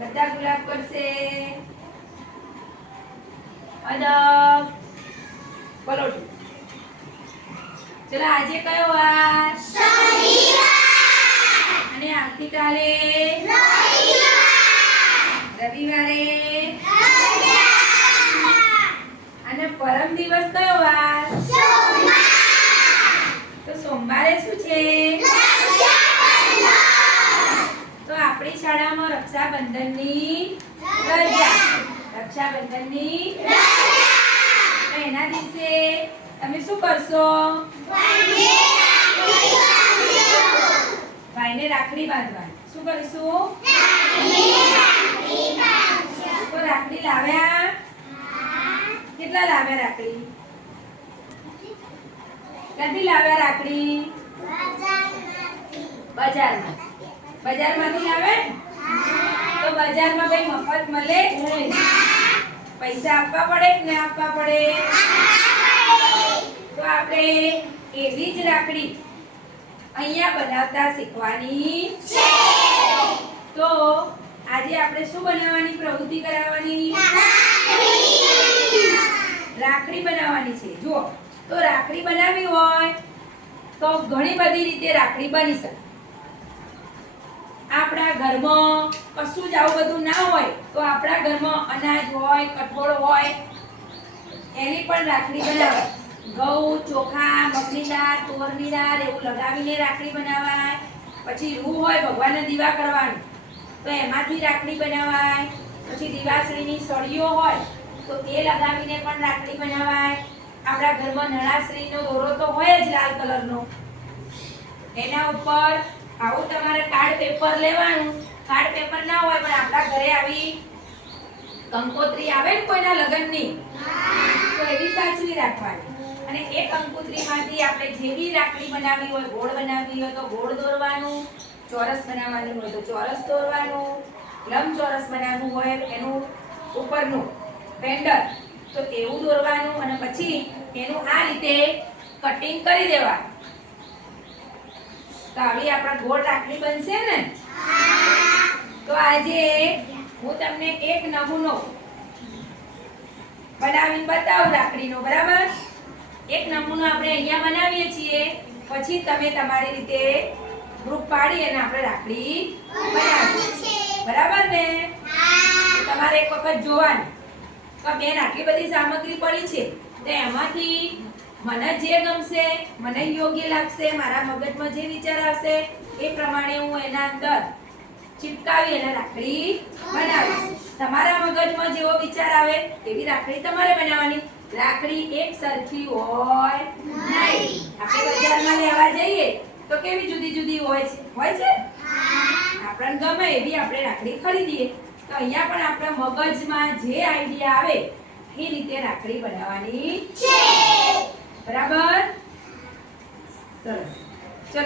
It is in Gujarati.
બધા ગુલાબ કરશે. અદબ. પલોઠું ચલો આજે કયો વાર? અને આવતીકાલે? રવિવારે. અને પરમ દિવસ કયો વાર? તો સોમવારે શું છે તો આપણી શાળામાં રક્ષાબંધનની રજા. રક્ષાબંધનની રજા. એના દિવસે તમે શું કરશો? ભાઈને રાખડી બાંધવાની. શું કરીશું? રાખડી લાવ્યા. કેટલા લાવ્યા રાખડી? કદી લાવ્યા રાખડી? બજારમાં બજારમાંથી લાવે તો બજારમાં ભાઈ મફત મળે? પૈસા આપવા પડે કે ના આપવા પડે? તો આપણે એવી જ રાખડી અહીંયા બનાવતા શીખવાની તો આજે આપણે શું બનાવવાની? પ્રવૃત્તિ કરાવવાની? રાખડી બનાવવાની છે. જુઓ, તો રાખડી બનાવવી હોય તો ઘણી બધી રીતે રાખડી બની શકે. આપણા ઘરમાં કશું જ આવું બધું ના હોય, તો આપણા ઘરમાં અનાજ હોય, કઠોળ હોય, એની પણ રાખડી બનાવાય. ઘઉં, ચોખા, મગની દાળ, તુવરની દાળ એવું લગાવીને રાખડી બનાવાય. પછી રૂ હોય ભગવાનને દીવા કરવાનું, તો એમાંથી રાખડી બનાવાય. પછી દિવાસળીની સળીઓ હોય, તો એ લગાવીને પણ રાખડી બનાવાય. આપણા ઘરમાં નળાશ્રીનો દોરો તો હોય જ લાલ કલરનો. એના ઉપર આવું તમારે કાર્ડ પેપર લેવાનું. કાર્ડ પેપર ના હોય પણ આપણા ઘરે આવી કંકોત્રી આવે ને કોઈના લગ્નની? તો એવી સાચવી રાખવાની. અને એ કંકોત્રીમાંથી આપણે જેવી રાખડી બનાવવી હોય, ગોળ બનાવવી હોય, તો ગોળ દોરવાનું, ચોરસ બનાવવાનું હોય તો ચોરસ દોરવાનું, લંબચોરસ બનાવવું હોય એનું ઉપરનું પેન્ડલ તો એવું દોરવાનું અને પછી એનું આ રીતે કટિંગ કરી દેવાનું. તો આવી ગોળ રાખડી બનશે ને? તો આજે હું તમને એક નમૂનો બનાવીને બતાવું રાખડીનો, બરાબર? એક નમૂનો આપણે અહીંયા બનાવીએ છીએ. પછી તમે તમારી રીતે ગ્રુપ પાડી અને આપણે રાખડી બનાવીએ બરાબર ને? તમારે એક વખત જોવાનું. કે બેન આટલી બધી સામગ્રી પડી છે. તો એમાંથી મને જે ગમશે મને યોગ્ય લાગશે મારા મગજમાં જે વિચાર આવશે એ પ્રમાણે હું એના અંદર ચિપકાવી અને રાખડી બનાવીશ. તમારા મગજમાં જેવો વિચાર આવે એવી રાખડી તમારે બનાવવાની. રાખડી એક સરખી હોય નહીં. આપણે બજારમાં લેવા જઈએ તો કેવી જુદી જુદી હોય છે? હોય છે? આપણને ગમે એવી આપણે રાખડી ખરીદીએ. તો અહીંયા પણ આપણા મગજમાં જે આઈડિયા આવે એ રીતે રાખડી બનાવવાની બરાબર? સરસ. ચલો